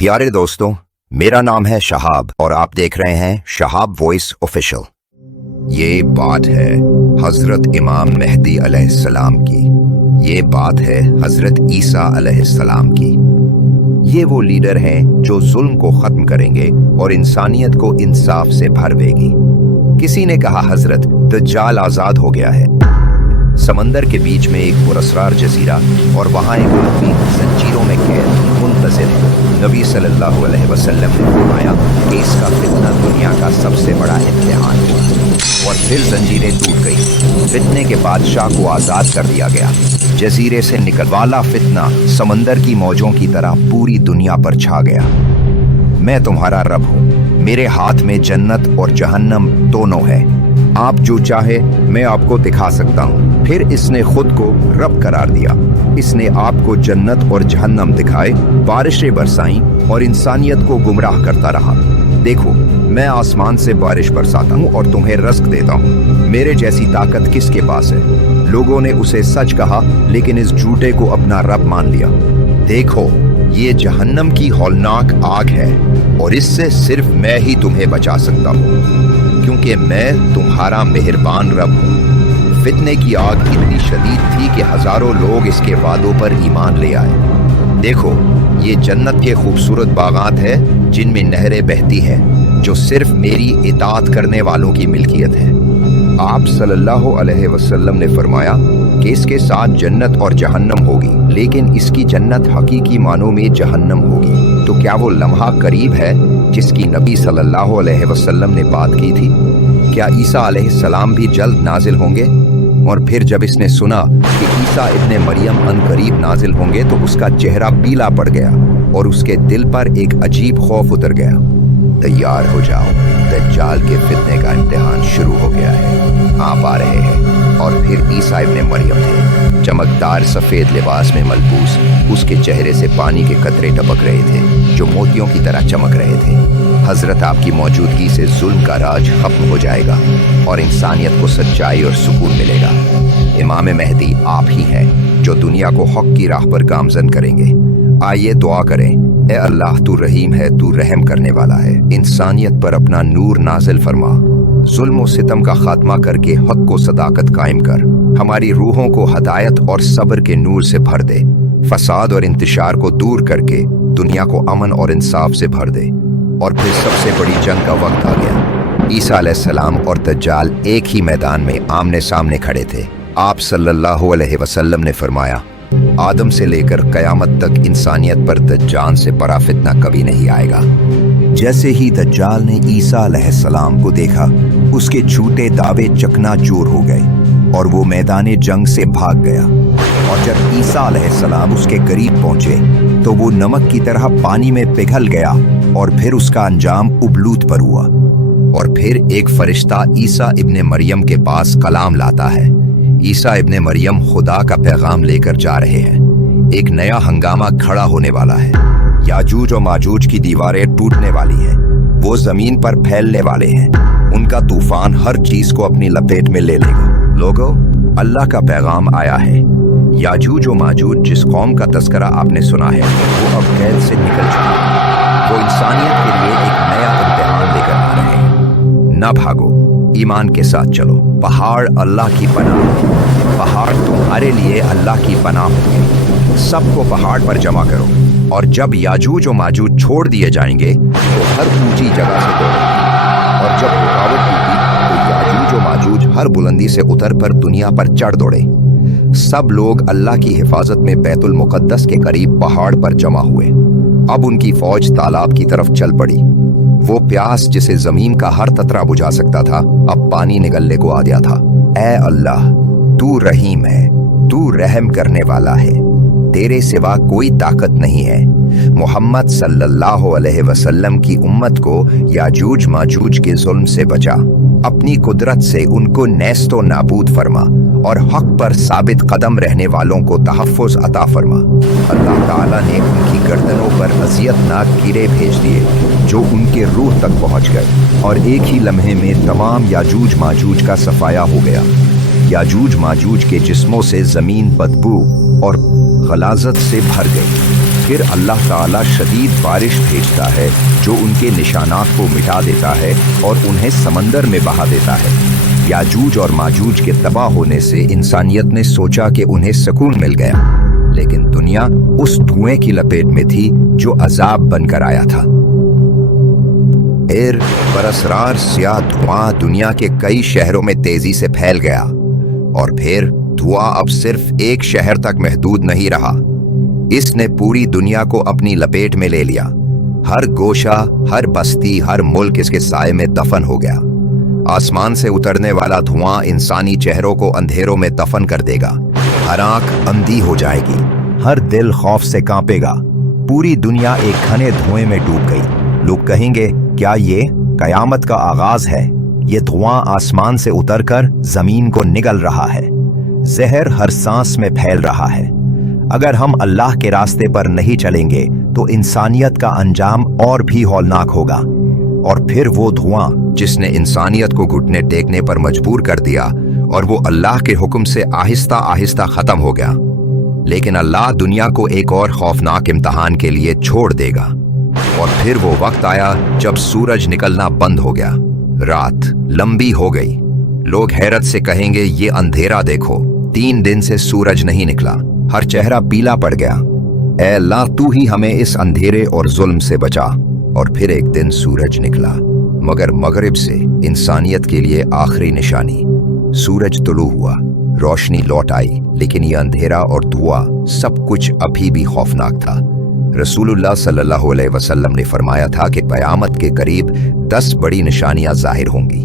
प्यारे दोस्तों, मेरा नाम है शहाब और आप देख रहे हैं शहाब वॉइस ऑफिशियल। ये बात है हजरत इमाम मेहदी अलैहिस्सलाम की, ये बात है हजरत ईसा अलैहिस्सलाम की। ये वो लीडर हैं जो जुल्म को खत्म करेंगे और इंसानियत को इंसाफ से भर देगी। किसी ने कहा हजरत दज्जाल आजाद हो गया है। समंदर के बीच में एक पुरस्कार जजीरा और वहाँ एक उल्फी जंजीरों में कैद मुंतज़िर है। नबी सल्लल्लाहु अलैहि वसल्लम ने फरमाया कि इसका फितना दुनिया का सबसे बड़ा इम्तिहान हुआ और फिर जंजीरें टूट गई। फितने के बादशाह को आज़ाद कर दिया गया। जजीरे से निकल वाला फितना समंदर की मौजों की तरह पूरी दुनिया पर छा गया। मैं तुम्हारा रब हूँ, मेरे हाथ में जन्नत और जहन्नम दोनों है। आप जो चाहे मैं आपको दिखा सकता हूँ। फिर इसने खुद को रब करार दिया। इसने आपको जन्नत और जहन्नम दिखाए, बारिशें बरसाई और इंसानियत को गुमराह करता रहा। देखो, मैं आसमान से बारिश बरसाता हूँ और तुम्हें रज़्क देता हूँ। मेरे जैसी ताकत किसके पास है? लोगों ने उसे सच कहा, लेकिन इस झूठे को अपना रब मान लिया। देखो, ये जहन्नम की हौलनाक आग है और इससे सिर्फ मैं ही तुम्हें बचा सकता हूँ, क्योंकि मैं तुम्हारा मेहरबान रब हूँ। फितने की आग इतनी शदीद थी कि हजारों लोग इसके वादों पर ईमान ले आए। देखो, ये जन्नत के खूबसूरत बागात है जिनमें नहरें बहती हैं, जो सिर्फ मेरी इताअत करने वालों की मिल्कियत है। आप सल्लल्लाहु अलैहि वसल्लम ने फरमाया कि इसके साथ जन्नत और जहन्नम होगी, लेकिन इसकी जन्नत हकीकी मानों में जहन्नम होगी। तो क्या वो लम्हा करीब है जिसकी नबी सल्लल्लाहु अलैहि वसल्लम ने बात की थी? क्या ईसा अलैहिस्सलाम भी जल्द नाजिल होंगे? और फिर जब इसने सुना कि ईसा इब्ने मरियम अनकरीब नाजिल होंगे तो उसका चेहरा पीला पड़ गया और उसके दिल पर एक अजीब खौफ उतर गया। तैयार हो जाओ, दज्जाल के फितने का इम्तिहान शुरू हो गया है। आप आ रहे हैं। और फिर ईसा इब्ने मरियम थे, चमकदार सफ़ेद लिबास में मलबूस। उसके चेहरे से पानी के कतरे टपक रहे थे जो मोतियों की तरह चमक रहे थे। हजरत, आपकी मौजूदगी से जुल्म का राज खत्म हो जाएगा और इंसानियत को सच्चाई और सुकून मिलेगा। इमाम मेहदी आप ही हैं जो दुनिया को हक की राह पर गामजन करेंगे। आइए दुआ करें। ए अल्लाह, तू रहीम है, तू रहम करने वाला है। इंसानियत पर अपना नूर नाजिल फरमा। जुल्म और सितम का खात्मा करके हक को सदाकत कायम कर। हमारी रूहों को हदायत और सब्र के नूर से भर दे। फसाद और इंतशार को दूर करके दुनिया को अमन और इंसाफ से भर दे। और फिर सबसे बड़ी जंग का वक्त आ गया। ईसा अलैहिस्सलाम और दज्जाल एक ही मैदान में आमने सामने खड़े थे। आप सल्लल्लाहु अलैहि वसल्लम ने फरमाया, आदम से लेकर कयामत तक इंसानियत पर दज्जाल से बड़ा फितना कभी नहीं आएगा। जैसे ही दज्जाल ने ईसा अलैहिस्सलाम को देखा, उसके झूठे दावे चकनाचूर हो गए और वो मैदाने जंग से भाग गया। और जब ईसा अलैहिस्सलाम उसके करीब पहुंचे तो वो नमक की तरह पानी में पिघल गया और फिर उसका अंजाम उबलूत पर हुआ। और फिर एक फरिश्ता ईसा इब्ने मरियम के पास कलाम लाता है। ईसा इब्ने मरियम खुदा का पैगाम लेकर जा रहे हैं। एक नया हंगामा खड़ा होने वाला है। याजूज और माजूज की दीवारें टूटने वाली हैं। वो जमीन पर फैलने वाले हैं। उनका तूफान हर चीज को अपनी लपेट में ले लेगा। लोगों, अल्लाह का पैगाम आया है। याजूज और माजूज जिस कौम का तस्करा आपने सुना है, वो अब कैद से निकल चुका है। वो इंसानियत के लिए एक नया इम्तिहान लेकर आ रहे हैं। न भागो, ईमान के साथ चलो। पहाड़ अल्लाह की पनाह, पहाड़ तुम्हारे लिए अल्लाह की पनाह होंगे। सबको पहाड़ पर जमा करो और जब याजूज और माजूज छोड़ दिए जाएंगे तो हर ऊंची जगह से दौड़ेंगे। और जब रुकावट टूटी तो याजूज और माजूज हर बुलंदी से उतर पर दुनिया पर चढ़ दौड़े। सब लोग अल्लाह की हिफाजत में बैतुल मुकद्दस के करीब पहाड़ पर जमा हुए। अब उनकी फौज तालाब की तरफ चल पड़ी। वो प्यास जिसे जमीन का हर ततरा बुझा सकता था, अब पानी निगलने को आ गया था। ऐ अल्लाह, तू रहीम है, तू रहम करने वाला है। तेरे सिवा कोई ताकत नहीं है। मोहम्मद सल्लल्लाहु अलैहि वसल्लम की उम्मत को याजूज माजूज के जुल्म से बचा। अपनी कुदरत से उनको नेस्तो नाबूद फरमा और हक पर साबित कदम रहने वालों को तहफ़्फ़ुज़ अता फरमा। अल्लाह ताला ने उनकी गर्दनों पर अज़ियतनाक कीड़े भेज दिए जो उनके रूह तक पहुंच गए और एक ही लम्हे में तमाम याजूज माजूज का सफाया हो गया। याजूज माजूज के जिस्मों से ज़मीन बदबू और गलाज़त से भर गई। फिर अल्लाह ताला शदीद बारिश भेजता है जो उनके निशानात को मिटा देता है और उन्हें समंदर में बहा देता है। याजूज और माजूज के तबाह होने से इंसानियत ने सोचा कि उन्हें सुकून मिल गया, लेकिन दुनिया उस धुएं की लपेट में थी जो अजाब बनकर आया था। फिर बरसरार स्याह धुआं दुनिया के कई शहरों में तेजी से फैल गया और फिर धुआं अब सिर्फ एक शहर तक महदूद नहीं रहा, इसने पूरी दुनिया को अपनी लपेट में ले लिया। हर गोशा, हर बस्ती, हर मुल्क इसके साए में दफन हो गया। आसमान से उतरने वाला धुआं इंसानी चेहरों को अंधेरों में दफन कर देगा। हर आंख अंधी हो जाएगी, हर दिल खौफ से कांपेगा। पूरी दुनिया एक घने धुएं में डूब गई। लोग कहेंगे, क्या ये कयामत का आगाज है? ये धुआं आसमान से उतरकर जमीन को निगल रहा है। जहर हर सांस में फैल रहा है। अगर हम अल्लाह के रास्ते पर नहीं चलेंगे तो इंसानियत का अंजाम और भी हौलनाक होगा। और फिर वो धुआं जिसने इंसानियत को घुटने टेकने पर मजबूर कर दिया और वो अल्लाह के हुक्म से आहिस्ता आहिस्ता खत्म हो गया। लेकिन अल्लाह दुनिया को एक और खौफनाक इम्तिहान के लिए छोड़ देगा। और फिर वो वक्त आया जब सूरज निकलना बंद हो गया। रात लंबी हो गई। लोग हैरत से कहेंगे, ये अंधेरा देखो, 3 दिन से सूरज नहीं निकला। हर चेहरा पीला पड़ गया। ऐ अल्लाह, तू ही हमें इस अंधेरे और जुल्म से बचा। और फिर एक दिन सूरज निकला, मगर मगरिब से इंसानियत के लिए आखिरी निशानी। सूरज तुलू हुआ, रोशनी लौट आई, लेकिन ये अंधेरा और धुआं सब कुछ अभी भी खौफनाक था। रसूलुल्लाह सल्लल्लाहु अलैहि वसल्लम ने फरमाया था कि क़यामत के करीब 10 बड़ी निशानियां जाहिर होंगी।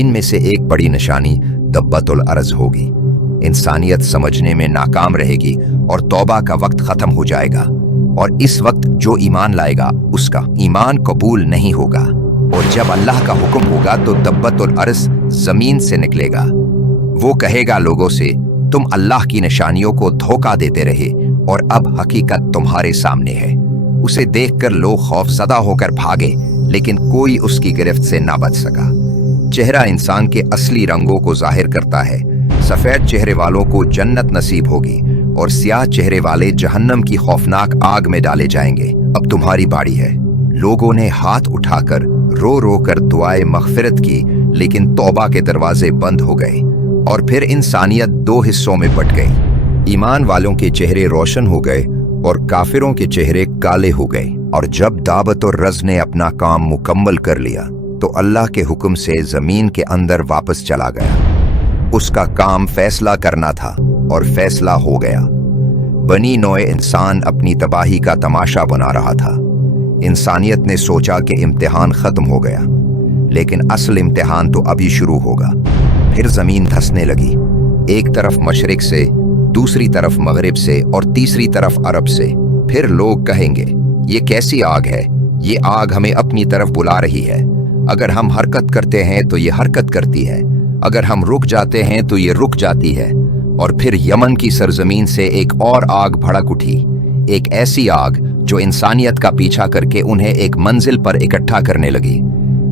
इनमें से एक बड़ी निशानी दब्बतुल अर्ज़ होगी। इंसानियत समझने में नाकाम रहेगी और तौबा का वक्त खत्म हो जाएगा। और इस वक्त जो ईमान लाएगा उसका ईमान कबूल नहीं होगा। और जब अल्लाह का हुक्म होगा तो दब्बतुल अर्ज़ जमीन से निकलेगा। वो कहेगा लोगों से, तुम अल्लाह की निशानियों को धोखा देते रहे और अब हकीकत तुम्हारे सामने है। उसे देखकर लोग खौफजदा होकर भागे, लेकिन कोई उसकी गिरफ्त से ना बच सका। चेहरा इंसान के असली रंगों को जाहिर करता है। सफेद चेहरे वालों को जन्नत नसीब होगी और स्याह चेहरे वाले जहन्नम की खौफनाक आग में डाले जाएंगे। अब तुम्हारी बारी है। लोगों ने हाथ उठाकर रो रो कर दुआए मगफिरत की, लेकिन तौबा के दरवाजे बंद हो गए और फिर इंसानियत 2 हिस्सों में बट गई। ईमान वालों के चेहरे रोशन हो गए और काफिरों के चेहरे काले हो गए। और जब दावत और रज़ ने अपना काम मुकम्मल कर लिया तो अल्लाह के हुक्म से जमीन के अंदर वापस चला गया। उसका काम फैसला करना था और फैसला हो गया। बनी नौए इंसान अपनी तबाही का तमाशा बना रहा था। इंसानियत ने सोचा कि इम्तिहान खत्म हो गया, लेकिन असल इम्तिहान तो अभी शुरू होगा। फिर जमीन धंसने लगी, एक तरफ मशरिक से, दूसरी तरफ मगरिब से और तीसरी तरफ अरब से। फिर लोग कहेंगे, ये कैसी आग है? ये आग हमें अपनी तरफ बुला रही है। अगर हम हरकत करते हैं तो ये हरकत करती है, अगर हम रुक जाते हैं तो ये रुक जाती है। और फिर यमन की सरजमीन से एक और आग भड़क उठी, एक ऐसी आग जो इंसानियत का पीछा करके उन्हें एक मंजिल पर इकट्ठा करने लगी।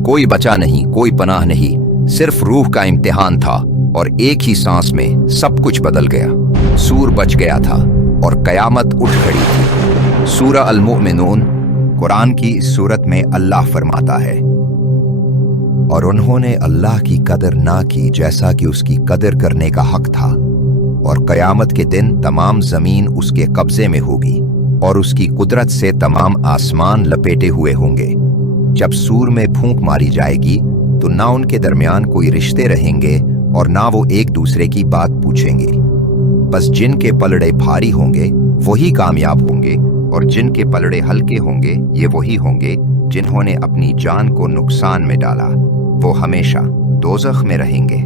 कोई बचा नहीं, कोई पनाह नहीं, सिर्फ रूह का इम्तिहान था और एक ही सांस में सब कुछ बदल गया। सूर बच गया था और कयामत उठ खड़ी थी। सूरह अल-मुमिनून कुरान की सूरत में अल्लाह फरमाता है, और उन्होंने अल्लाह की कदर ना की जैसा कि उसकी कदर करने का हक था। और कयामत के दिन तमाम जमीन उसके कब्जे में होगी और उसकी कुदरत से तमाम आसमान लपेटे हुए होंगे। जब सूर में फूंक मारी जाएगी तो ना उनके दरमियान कोई रिश्ते रहेंगे और ना वो एक दूसरे की बात पूछेंगे। बस जिनके पलड़े भारी होंगे वही कामयाब होंगे और जिनके पलड़े हल्के होंगे ये वही होंगे जिन्होंने अपनी जान को नुकसान में डाला। वो हमेशा दोज़ख में रहेंगे।